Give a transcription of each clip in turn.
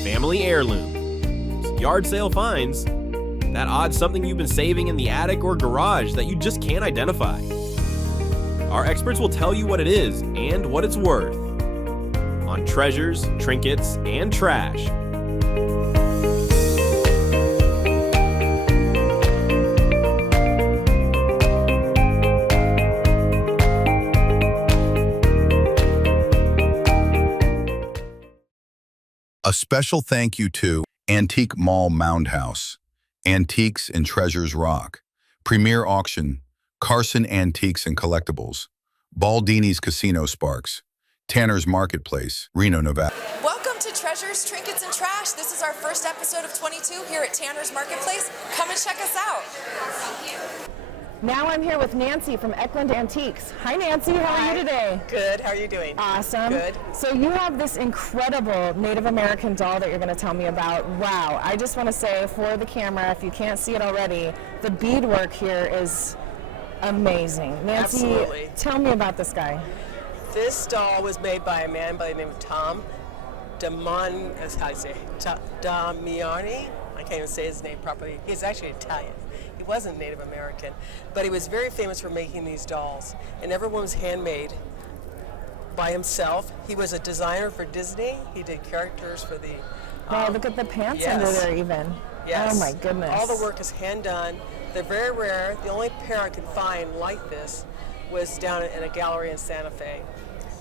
family heirlooms, yard sale finds, that odd something you've been saving in the attic or garage that you just can't identify. Our experts will tell you what it is and what it's worth on Treasures, Trinkets, and Trash. A special thank you to Antique Mall Mound House, Antiques and Treasures Rock, Premier Auction, Carson Antiques and Collectibles, Baldini's Casino Sparks, Tanner's Marketplace, Reno, Nevada. Welcome to Treasures, Trinkets, and Trash. This is our first episode of 22 here at Tanner's Marketplace. Come and check us out. Now I'm here with Nancy from Eklund Antiques. Hi Nancy, how are you today? Good, how are you doing? Awesome. Good. So you have this incredible Native American doll that you're going to tell me about. Wow, I just want to say for the camera, if you can't see it already, the beadwork here is amazing. Nancy, Absolutely. Tell me about this guy. This doll was made by a man by the name of Tom Damiani. I can't even say his name properly. He's actually Italian. He wasn't Native American, but he was very famous for making these dolls, and everyone was handmade by himself. He was a designer for Disney. He did characters for the... Wow, look at the pants yes. under there even. Yes. Oh my goodness. All the work is hand done. They're very rare. The only pair I could find like this was down in a gallery in Santa Fe.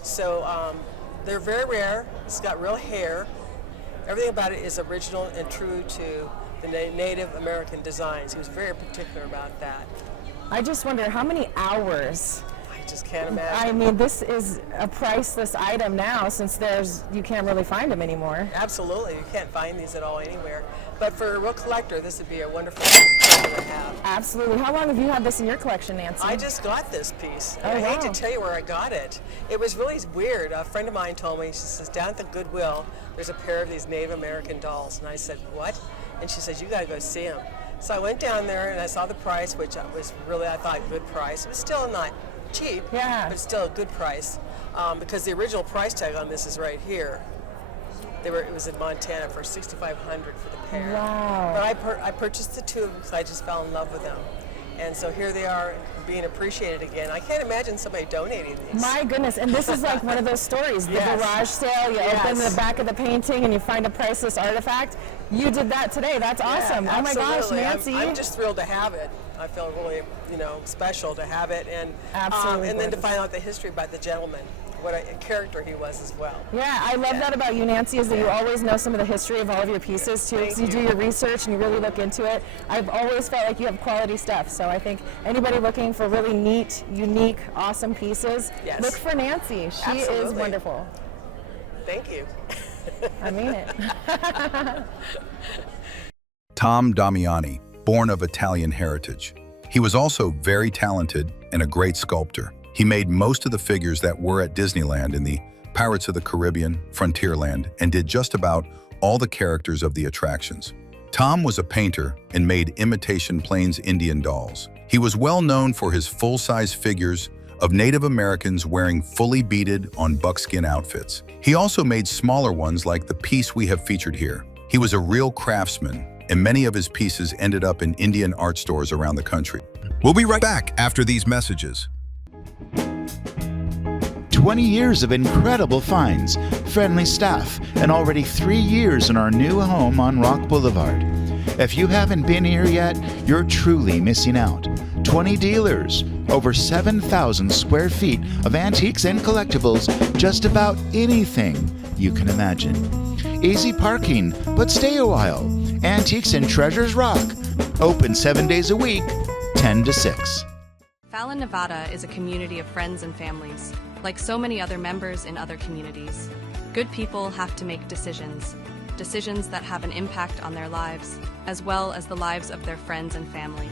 So they're very rare. It's got real hair. Everything about it is original and true to the Native American designs. He was very particular about that. I just wonder how many hours. I just can't imagine. I mean, this is a priceless item now since you can't really find them anymore. Absolutely, you can't find these at all anywhere. But for a real collector, this would be a wonderful thing to have. Absolutely. How long have you had this in your collection, Nancy? I just got this piece. Oh, I hate wow. to tell you where I got it. It was really weird. A friend of mine told me, she says, down at the Goodwill, there's a pair of these Native American dolls. And I said, what? And she says, you got to go see them. So I went down there and I saw the price, which was really, I thought, a good price. It was still not cheap, yeah, but still a good price. Because the original price tag on this is right here. It was in Montana for $6,500 for the pair. Wow. But I purchased the two because I just fell in love with them. And so here they are being appreciated again. I can't imagine somebody donating these. My goodness, and this is like one of those stories, the Yes. garage sale, you open the back of the painting and you find a priceless artifact. You did that today, that's awesome. Yeah, oh my gosh, absolutely. Nancy. I'm just thrilled to have it. I feel really, special to have it. And, Absolutely. and then to find out the history about the gentleman, what a character he was as well. Yeah, I love that about you, Nancy, is that you always know some of the history of all of your pieces, too, because you do your research and you really look into it. I've always felt like you have quality stuff, so I think anybody looking for really neat, unique, awesome pieces, Yes. look for Nancy. She is Absolutely. wonderful. Thank you. I mean it. Tom Damiani, born of Italian heritage. He was also very talented and a great sculptor. He made most of the figures that were at Disneyland in the Pirates of the Caribbean, Frontierland, and did just about all the characters of the attractions. Tom was a painter and made imitation Plains Indian dolls. He was well known for his full-size figures of Native Americans wearing fully beaded on buckskin outfits. He also made smaller ones like the piece we have featured here. He was a real craftsman, and many of his pieces ended up in Indian art stores around the country. We'll be right back after these messages. 20 years of incredible finds, friendly staff, and already 3 years in our new home on Rock Boulevard. If you haven't been here yet, you're truly missing out. 20 dealers, over 7,000 square feet of antiques and collectibles, just about anything you can imagine. Easy parking, but stay a while. Antiques and Treasures Rock. Open 7 days a week, 10 to 6. Fallon, Nevada is a community of friends and families, like so many other members in other communities. Good people have to make decisions that have an impact on their lives, as well as the lives of their friends and family.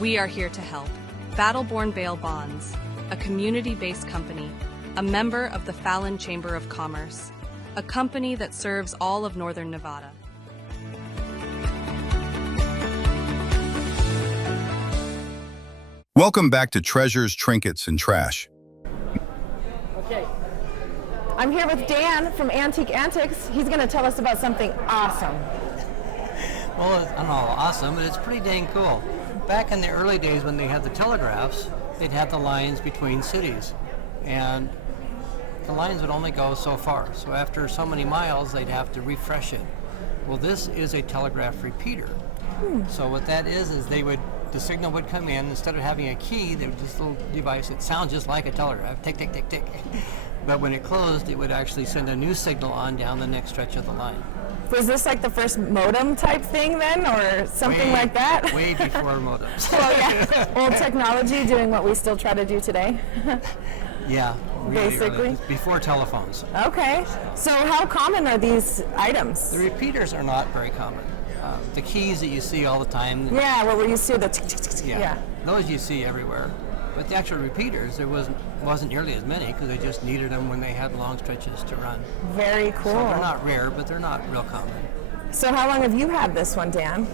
We are here to help. Battleborn Bail Bonds, a community-based company, a member of the Fallon Chamber of Commerce, a company that serves all of Northern Nevada. Welcome back to Treasures, Trinkets, and Trash. Okay. I'm here with Dan from Antique Antics. He's going to tell us about something awesome. Well, I don't know, awesome, but it's pretty dang cool. Back in the early days when they had the telegraphs, they'd have the lines between cities. And the lines would only go so far. So after so many miles, they'd have to refresh it. Well, this is a telegraph repeater. So what that is the signal would come in, instead of having a key, there was this little device that sounds just like a telegraph, tick, tick, tick, tick. But when it closed, it would actually send a new signal on down the next stretch of the line. Was this like the first modem type thing then, or something like that? Way before modems. Well, yeah, old technology doing what we still try to do today. Yeah, really, basically. really. Before telephones. Okay, so how common are these items? The repeaters are not very common. The keys that you see all the time. Yeah, what were you see the tick, tick, tick, tick. Yeah. Those you see everywhere. But the actual repeaters, there wasn't nearly as many because they just needed them when they had long stretches to run. Very cool. So they're not rare, but they're not real common. So how long have you had this one, Dan?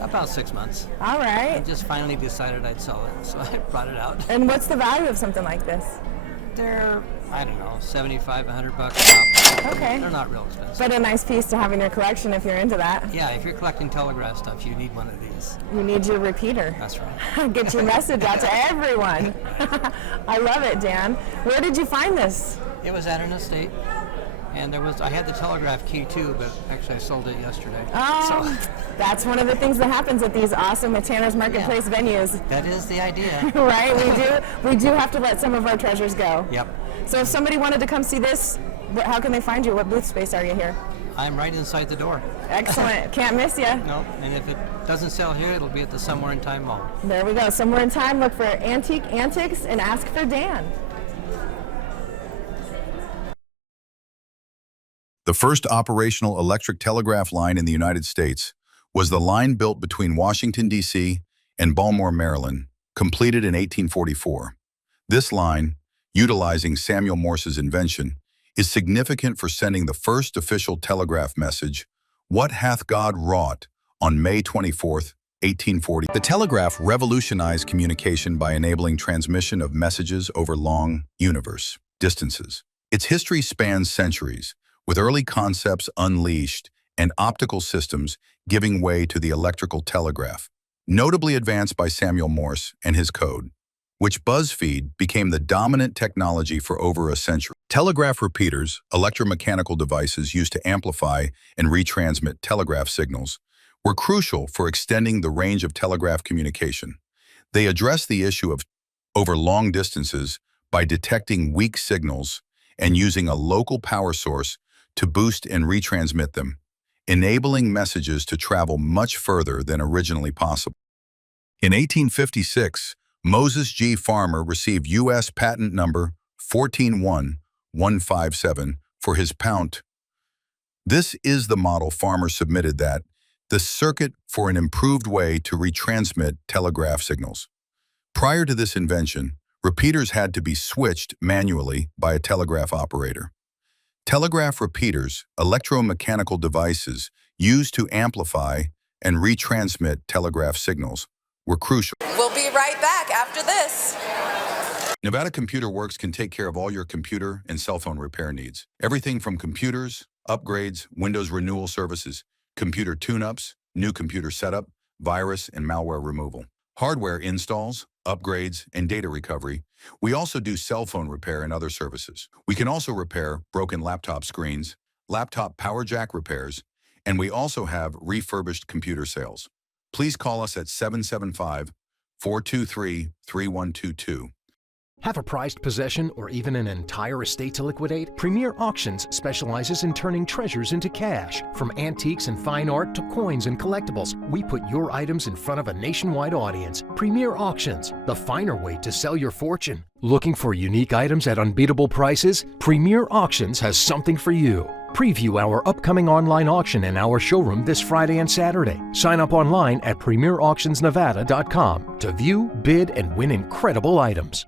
About 6 months. All right. I just finally decided I'd sell it, so I brought it out. And what's the value of something like this? They're, I don't know, $75, $100 top. Okay. They're not real expensive. But a nice piece to have in your collection if you're into that. Yeah, if you're collecting telegraph stuff, you need one of these. You need your repeater. That's right. Get your message out to everyone. I love it, Dan. Where did you find this? It was at an estate. And I had the telegraph key too, but actually I sold it yesterday. Oh, that's one of the things that happens at these awesome Tanner's Marketplace venues. That is the idea. Right, we do have to let some of our treasures go. Yep. So if somebody wanted to come see this, how can they find you? What booth space are you here? I'm right inside the door. Excellent. Can't miss you. No, and if it doesn't sell here, it'll be at the Somewhere in Time Mall. There we go. Somewhere in Time, look for Antique Antics and ask for Dan. The first operational electric telegraph line in the United States was the line built between Washington, D.C. and Baltimore, Maryland, completed in 1844. This line, utilizing Samuel Morse's invention, is significant for sending the first official telegraph message, "What hath God wrought?" on May 24, 1840. The telegraph revolutionized communication by enabling transmission of messages over long universe distances. Its history spans centuries, with early concepts unleashed and optical systems giving way to the electrical telegraph, notably advanced by Samuel Morse and his code, which BuzzFeed became the dominant technology for over a century. Telegraph repeaters, electromechanical devices used to amplify and retransmit telegraph signals, were crucial for extending the range of telegraph communication. They addressed the issue of over long distances by detecting weak signals and using a local power source to boost and retransmit them, enabling messages to travel much further than originally possible. In 1856, Moses G. Farmer received U.S. patent number 141157 for his Pount. This is the model Farmer submitted that the circuit for an improved way to retransmit telegraph signals. Prior to this invention, repeaters had to be switched manually by a telegraph operator. Telegraph repeaters, electromechanical devices used to amplify and retransmit telegraph signals, were crucial. We'll be right back after this. Nevada Computer Works can take care of all your computer and cell phone repair needs. Everything from computers, upgrades, Windows renewal services, computer tune-ups, new computer setup, virus and malware removal, hardware installs, upgrades, and data recovery. We also do cell phone repair and other services. We can also repair broken laptop screens, laptop power jack repairs, and we also have refurbished computer sales. Please call us at 775-423-3122. Have a prized possession or even an entire estate to liquidate? Premier Auctions specializes in turning treasures into cash. From antiques and fine art to coins and collectibles, we put your items in front of a nationwide audience. Premier Auctions, the finer way to sell your fortune. Looking for unique items at unbeatable prices? Premier Auctions has something for you. Preview our upcoming online auction in our showroom this Friday and Saturday. Sign up online at premierauctionsnevada.com to view, bid, and win incredible items.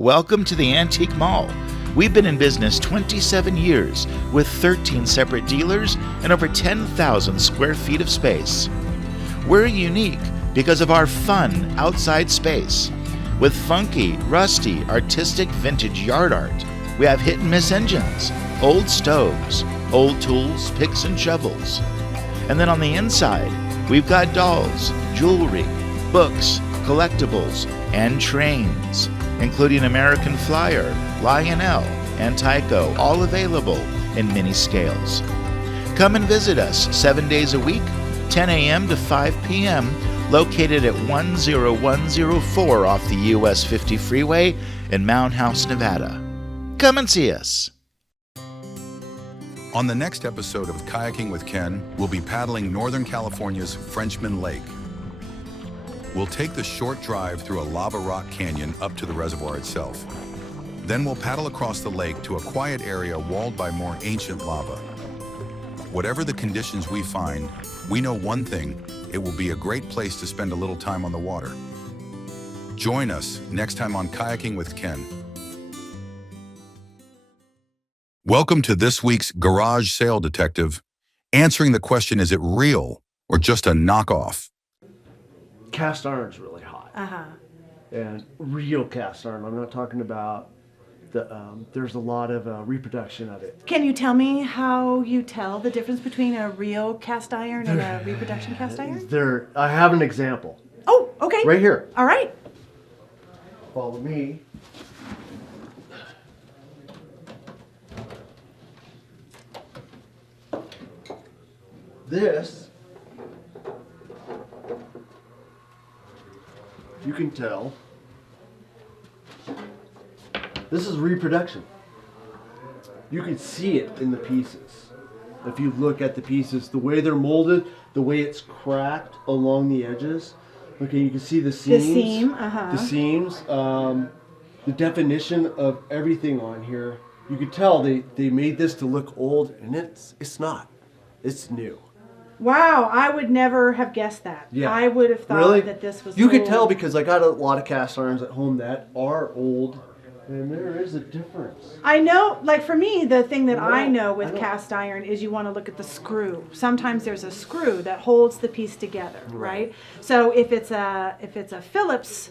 Welcome to the Antique Mall. We've been in business 27 years with 13 separate dealers and over 10,000 square feet of space. We're unique because of our fun outside space with funky, rusty, artistic vintage yard art, We have hit and miss engines, old stoves, old tools, picks and shovels. And then on the inside, we've got dolls, jewelry, books, collectibles, and trains, including American Flyer, Lionel, and Tyco, all available in mini scales. Come and visit us 7 days a week, 10 a.m. to 5 p.m., located at 10104 off the US 50 freeway in Mound House, Nevada. Come and see us. On the next episode of Kayaking with Ken, we'll be paddling Northern California's Frenchman Lake. We'll take the short drive through a lava rock canyon up to the reservoir itself. Then we'll paddle across the lake to a quiet area walled by more ancient lava. Whatever the conditions we find, we know one thing: it will be a great place to spend a little time on the water. Join us next time on Kayaking with Ken. Welcome to this week's Garage Sale Detective, answering the question, is it real or just a knockoff? Cast iron's really hot. And real cast iron. I'm not talking about there's a lot of reproduction of it. Can you tell me how you tell the difference between a real cast iron and a reproduction cast iron? I have an example. Oh, okay. Right here. All right. Follow me. This, you can tell, this is reproduction. You can see it in the pieces. If you look at the pieces, the way they're molded, the way it's cracked along the edges. Okay, you can see the seams. The seam, The seams, the definition of everything on here. You could tell they made this to look old, and it's not. It's new. Wow, I would never have guessed that. Yeah. I would have thought that this was You could old. tell because I got a lot of cast irons at home that are old, and there is a difference. I know, like for me, the thing that I know with cast iron is you want to look at the screw. Sometimes there's a screw that holds the piece together, right? So if it's a Phillips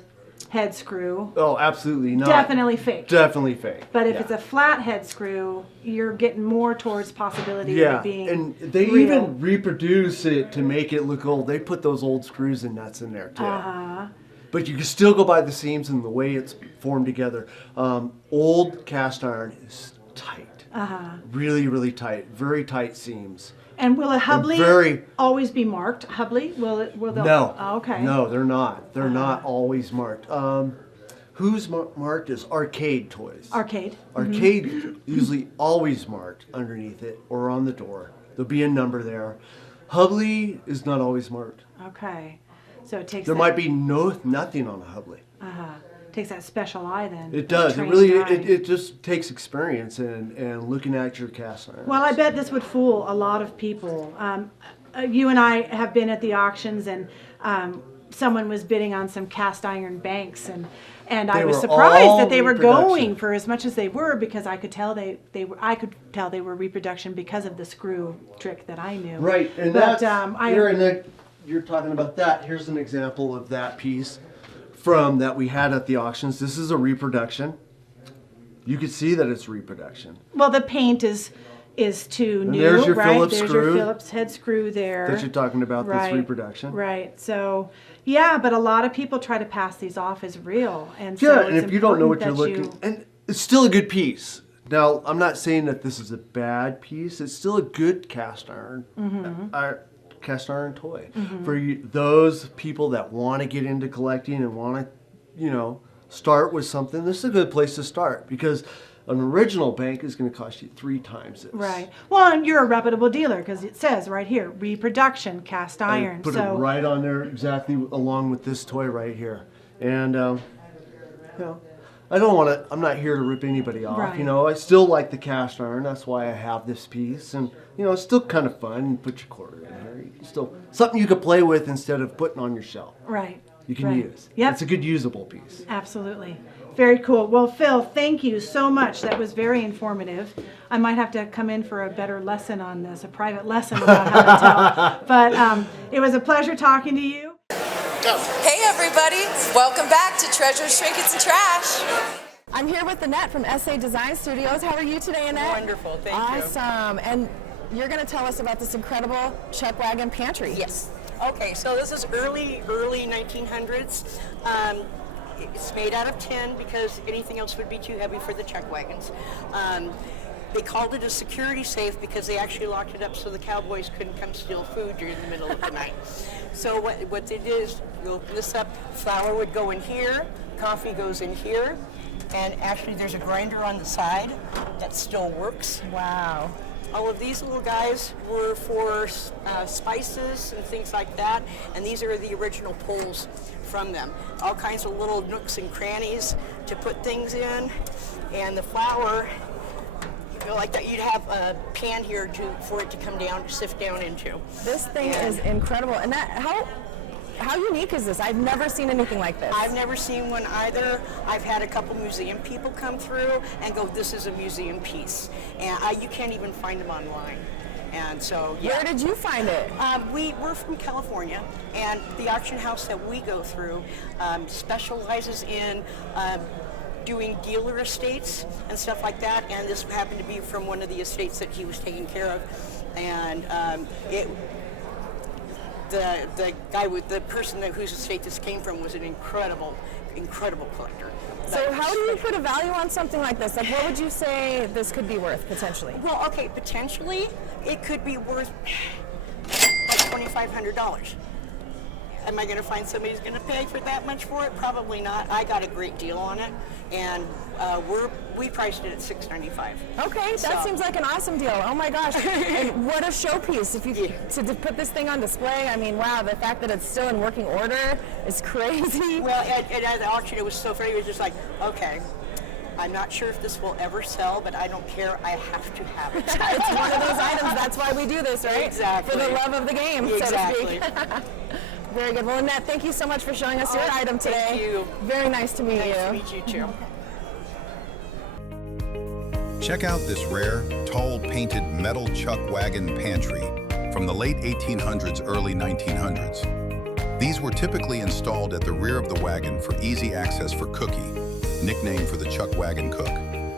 head screw, Oh, absolutely not. definitely fake. Definitely fake. But if it's a flat head screw, you're getting more towards possibility of it being and they real. even reproduce it to make it look old. They put those old screws and nuts in there too. But you can still go by the seams and the way it's formed together. Old cast iron is tight. Really, really tight. Very tight seams. And will a Hubley very- always be marked? Hubley? Will they? No. Oh, okay. No, they're not. They're not always marked. Who's marked is arcade toys. Arcade. Arcade usually always marked underneath it or on the door. There'll be a number there. Hubley is not always marked. Okay. So it takes There might be nothing on a Hubley. takes that special eye then. It does. It trained really eye. it just takes experience and looking at your cast iron. Well, I bet this would fool a lot of people. You and I have been at the auctions, and someone was bidding on some cast iron banks, and I was surprised that they were going for as much as they were, because I could tell I could tell they were reproduction because of the screw trick that I knew. Right, and but, you're talking about that. Here's an example of that piece from that we had at the auctions. This is a reproduction. You can see that it's reproduction. Well, the paint is too new, there's your right? Phillips there's screw your Phillips head screw there. That you're talking about, right, this reproduction. Right. So, yeah, but a lot of people try to pass these off as real. And yeah, so and it's if you don't know what you're important looking... And it's still a good piece. Now, I'm not saying that this is a bad piece. It's still a good cast iron. Cast iron toy for those people that want to get into collecting and want to, start with something. This is a good place to start, because an original bank is going to cost you 3 times this. Right. Well, and you're a reputable dealer, because it says right here, reproduction cast iron. I put it right on there, exactly along with this toy right here. And I don't want to. I'm not here to rip anybody off. Right. I still like the cast iron. That's why I have this piece, and it's still kind of fun. You put your quarter in here. You can still something you could play with instead of putting on your shelf. Right. You can use. Yep. It's a good usable piece. Absolutely. Very cool. Well, Phil, thank you so much. That was very informative. I might have to come in for a better lesson on this, a private lesson about how to tell. But it was a pleasure talking to you. Hey everybody, welcome back to Treasures, Trinkets, and Trash. I'm here with Annette from SA Design Studios. How are you today, Annette? Wonderful, thank you. Awesome. And you're going to tell us about this incredible chuck wagon pantry. Yes. Okay, so this is early 1900s. It's made out of tin because anything else would be too heavy for the chuck wagons. They called it a security safe because they actually locked it up so the cowboys couldn't come steal food during the middle of the night. So what they did is you open this up, flour would go in here, coffee goes in here, and actually there's a grinder on the side that still works. Wow. All of these little guys were for spices and things like that, and these are the original pulls from them. All kinds of little nooks and crannies to put things in, and the flour, like that, you'd have a pan here for it to come down, sift down into. This thing is incredible. And how unique is this? I've never seen anything like this. I've never seen one either. I've had a couple museum people come through and go, this is a museum piece. And you can't even find them online. And so, yeah. Where did you find it? We're from California, and the auction house that we go through specializes in doing dealer estates and stuff like that, and this happened to be from one of the estates that he was taking care of. And the person whose estate this came from was an incredible collector. So how do you put a value on something like this? Like, what would you say this could be worth potentially? Well, okay, potentially it could be worth like $2,500. Am I going to find somebody who's going to pay for that much for it? Probably not. I got a great deal on it, and we priced it at $695. Okay, that seems like an awesome deal. Oh my gosh! And what a showpiece! If you to put this thing on display, I mean, wow! The fact that it's still in working order is crazy. Well, at the auction, it was so funny. It was just like, okay, I'm not sure if this will ever sell, but I don't care. I have to have it. It's one of those items. That's why we do this, right? Exactly. For the love of the game, exactly. so to speak. Very good. Well, Annette, thank you so much for showing us your item today. Thank you. Very nice to meet you. Nice to meet you, too. Check out this rare, tall, painted metal chuck wagon pantry from the late 1800s, early 1900s. These were typically installed at the rear of the wagon for easy access for Cookie, nicknamed for the chuck wagon cook,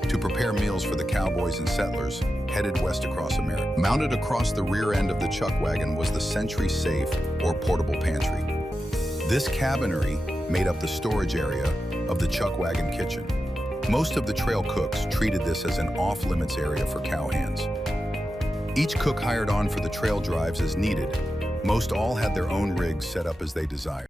to prepare meals for the cowboys and settlers headed west across America. Mounted across the rear end of the chuck wagon was the Sentry Safe, or portable pantry. This cabinetry made up the storage area of the chuck wagon kitchen. Most of the trail cooks treated this as an off-limits area for cowhands. Each cook hired on for the trail drives as needed. Most all had their own rigs set up as they desired.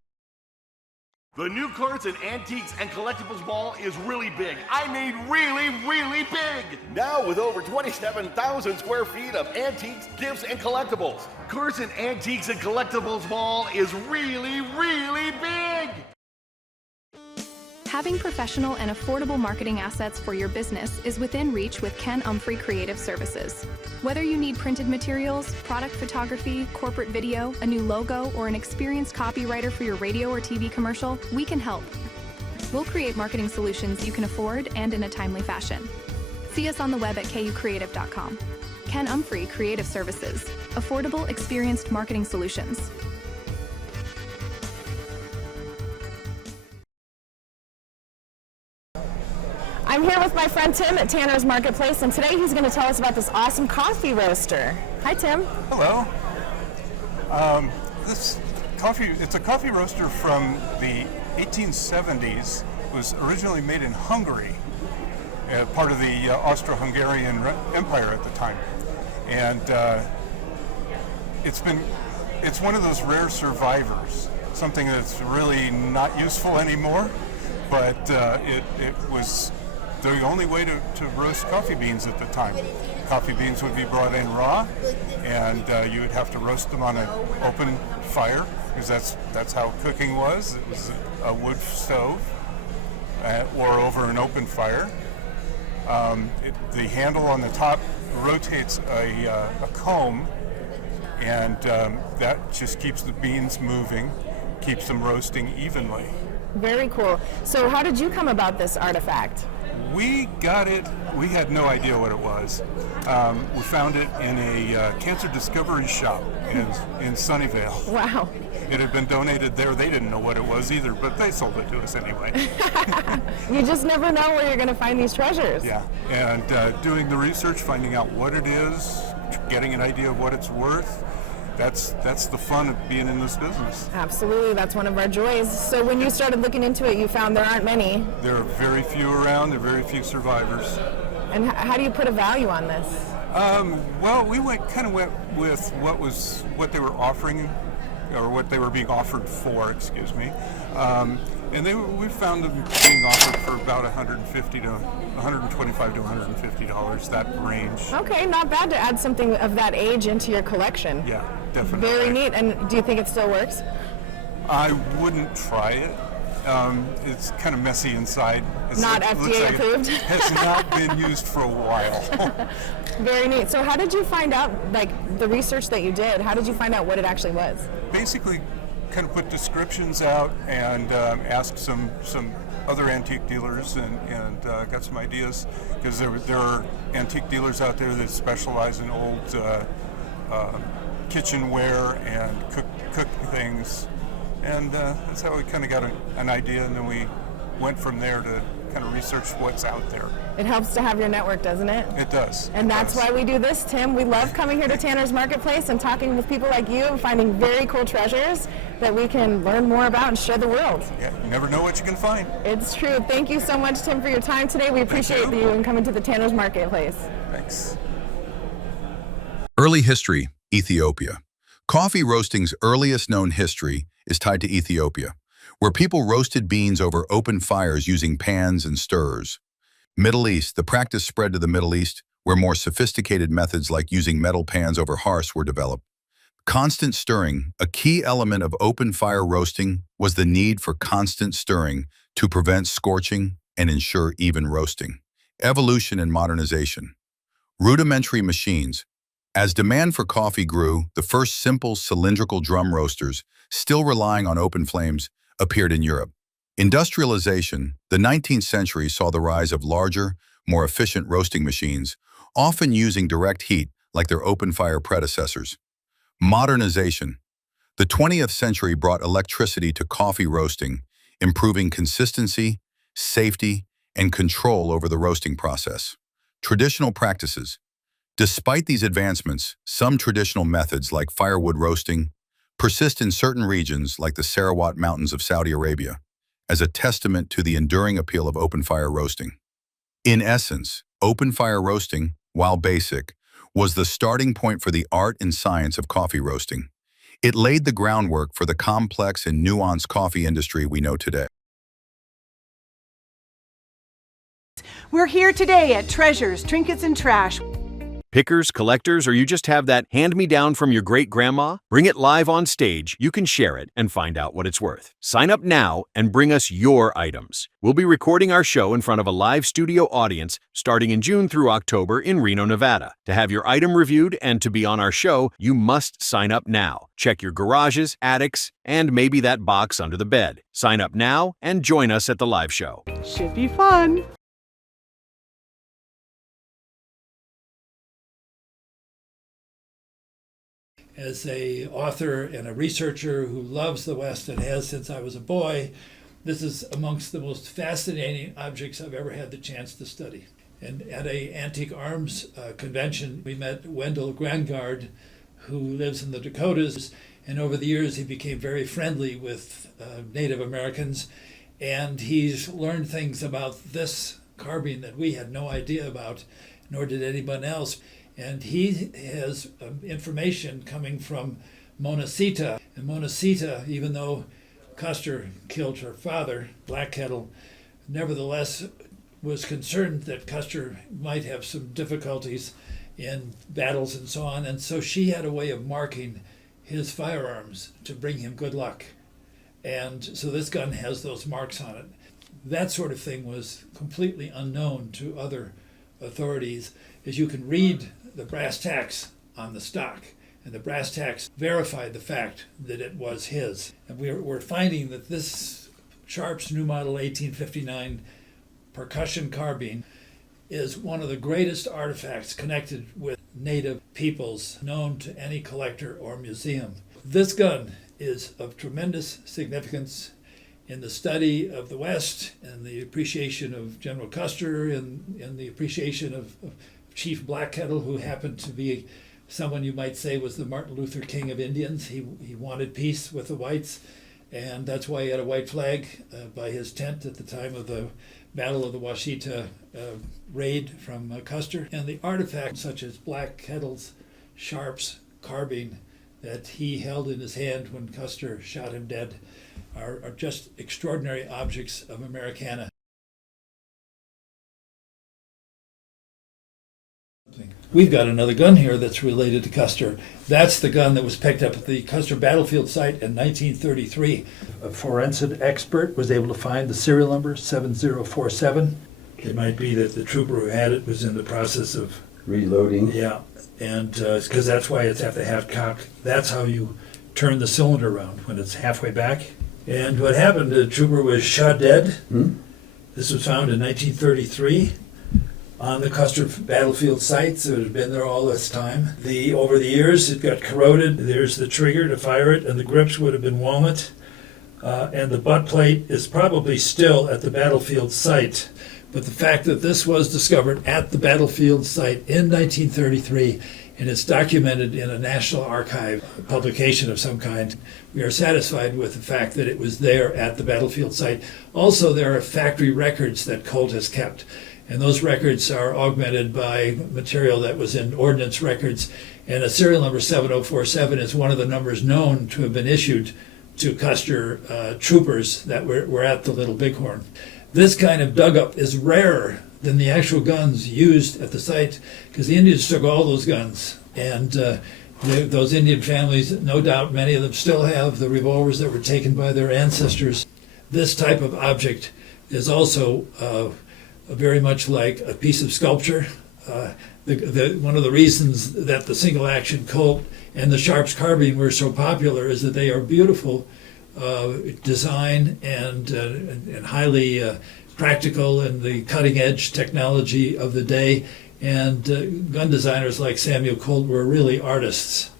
The new Cards and Antiques and Collectibles Mall is really big. I mean really, really big. Now with over 27,000 square feet of antiques, gifts, and collectibles. Cards and Antiques and Collectibles Mall is really, really big. Having professional and affordable marketing assets for your business is within reach with Ken Umphrey Creative Services. Whether you need printed materials, product photography, corporate video, a new logo, or an experienced copywriter for your radio or TV commercial, we can help. We'll create marketing solutions you can afford and in a timely fashion. See us on the web at kucreative.com. Ken Umphrey Creative Services. Affordable, experienced marketing solutions. I'm here with my friend Tim at Tanner's Marketplace, and today he's going to tell us about this awesome coffee roaster. Hi, Tim. Hello. It's a coffee roaster from the 1870s. It was originally made in Hungary, part of the Austro-Hungarian Empire at the time. And it's one of those rare survivors, something that's really not useful anymore, but it was the only way to roast coffee beans at the time. Coffee beans would be brought in raw, and you would have to roast them on an open fire, because that's how cooking was. It was a wood stove or over an open fire. The handle on the top rotates a comb, and that just keeps the beans moving, keeps them roasting evenly. Very cool. So how did you come about this artifact? We got it. We had no idea what it was. We found it in a cancer discovery shop in Sunnyvale. Wow. It had been donated there. They didn't know what it was either, but they sold it to us anyway. You just never know where you're going to find these treasures. Yeah, and doing the research, finding out what it is, getting an idea of what it's worth, that's the fun of being in this business. Absolutely, that's one of our joys. So when you started looking into it, you found there aren't many. There are very few around. There are very few survivors. And how do you put a value on this? Well, we went with what they were offering, or what they were being offered for. Excuse me. And we found them being offered for about $125 to $150, that range. Okay, not bad to add something of that age into your collection. Yeah, definitely. Very neat. And do you think it still works? I wouldn't try it. It's kind of messy inside. Not FDA approved? It has not been used for a while. Very neat. So how did you find out, like the research that you did, how did you find out what it actually was? Basically, kind of put descriptions out and asked some other antique dealers and got some ideas, because there are antique dealers out there that specialize in old kitchenware and cook things, and that's how we kind of got an idea, and then we went from there to kind of research what's out there. It helps to have your network, doesn't it? It does. And that's why we do this, Tim. We love coming here to Tanner's Marketplace and talking with people like you and finding very cool treasures that we can learn more about and share the world. Yeah, you never know what you can find. It's true. Thank you so much, Tim, for your time today. We appreciate you and coming to the Tanner's Marketplace. Thanks. Early history, Ethiopia. Coffee roasting's earliest known history is tied to Ethiopia, where people roasted beans over open fires using pans and stirrers. Middle East, the practice spread to the Middle East, where more sophisticated methods like using metal pans over hearths were developed. Constant stirring, a key element of open fire roasting, was the need for constant stirring to prevent scorching and ensure even roasting. Evolution and modernization. Rudimentary machines. As demand for coffee grew, the first simple cylindrical drum roasters, still relying on open flames, appeared in Europe. Industrialization, the 19th century saw the rise of larger, more efficient roasting machines, often using direct heat like their open-fire predecessors. Modernization. The 20th century brought electricity to coffee roasting, improving consistency, safety, and control over the roasting process. Traditional practices. Despite these advancements, some traditional methods like firewood roasting persist in certain regions like the Sarawat Mountains of Saudi Arabia, as a testament to the enduring appeal of open-fire roasting. In essence, open-fire roasting, while basic, was the starting point for the art and science of coffee roasting. It laid the groundwork for the complex and nuanced coffee industry we know today. We're here today at Treasures, Trinkets, and Trash. Pickers, collectors, or you just have that hand-me-down from your great-grandma? Bring it live on stage, you can share it and find out what it's worth. Sign up now and bring us your items. We'll be recording our show in front of a live studio audience starting in June through October in Reno, Nevada. To have your item reviewed and to be on our show, you must sign up now. Check your garages, attics, and maybe that box under the bed. Sign up now and join us at the live show. Should be fun. As an author and a researcher who loves the West and has since I was a boy, this is amongst the most fascinating objects I've ever had the chance to study. And at an antique arms convention, we met Wendell Grangard, who lives in the Dakotas, and over the years he became very friendly with Native Americans, and he's learned things about this carbine that we had no idea about, nor did anyone else. And he has information coming from Monacita. And Monacita, even though Custer killed her father, Black Kettle, nevertheless was concerned that Custer might have some difficulties in battles and so on. And so she had a way of marking his firearms to bring him good luck. And so this gun has those marks on it. That sort of thing was completely unknown to other authorities, as you can read the brass tacks on the stock, and the brass tacks verified the fact that it was his. And we're finding that this Sharps new model 1859 percussion carbine is one of the greatest artifacts connected with native peoples known to any collector or museum. This gun is of tremendous significance in the study of the West and the appreciation of General Custer and the appreciation of Chief Black Kettle, who happened to be someone you might say was the Martin Luther King of Indians. He wanted peace with the whites, and that's why he had a white flag by his tent at the time of the Battle of the Washita raid from Custer. And the artifacts such as Black Kettle's Sharp's carbine that he held in his hand when Custer shot him dead are just extraordinary objects of Americana. We've got another gun here that's related to Custer. That's the gun that was picked up at the Custer battlefield site in 1933. A forensic expert was able to find the serial number 7047. It might be that the trooper who had it was in the process of reloading. Yeah, and because that's why it's at the half cock. That's how you turn the cylinder around when it's halfway back. And what happened, the trooper was shot dead. This was found in 1933. On the Custer battlefield sites. It had been there all this time. Over the years, it got corroded. There's the trigger to fire it, and the grips would have been walnut. And the butt plate is probably still at the battlefield site. But the fact that this was discovered at the battlefield site in 1933, and it's documented in a National Archive publication of some kind, we are satisfied with the fact that it was there at the battlefield site. Also, there are factory records that Colt has kept. And those records are augmented by material that was in ordnance records. And a serial number 7047 is one of the numbers known to have been issued to Custer troopers that were at the Little Bighorn. This kind of dug-up is rarer than the actual guns used at the site, because the Indians took all those guns. And those Indian families, no doubt many of them still have the revolvers that were taken by their ancestors. This type of object is also very much like a piece of sculpture. One of the reasons that the single action Colt and the Sharp's carbine were so popular is that they are beautiful design and highly practical in the cutting edge technology of the day. And gun designers like Samuel Colt were really artists.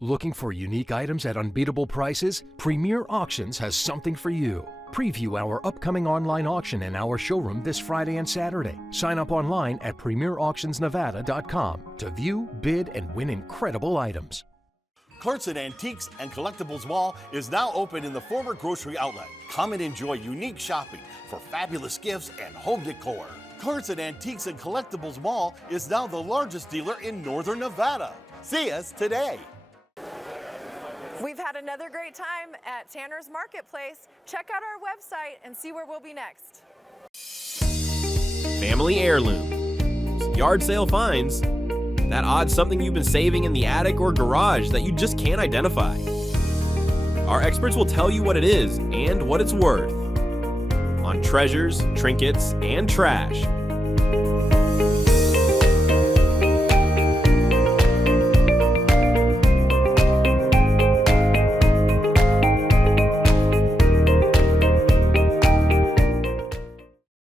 Looking for unique items at unbeatable prices? Premier Auctions has something for you. Preview our upcoming online auction in our showroom this Friday and Saturday. Sign up online at premierauctionsnevada.com to view, bid, and win incredible items. Clarkson Antiques and Collectibles Mall is now open in the former grocery outlet. Come and enjoy unique shopping for fabulous gifts and home decor. Clarkson Antiques and Collectibles Mall is now the largest dealer in Northern Nevada. See us today. We've had another great time at Tanner's Marketplace. Check out our website and see where we'll be next. Family heirloom, yard sale finds, that odd something you've been saving in the attic or garage that you just can't identify. Our experts will tell you what it is and what it's worth on treasures, trinkets, and trash.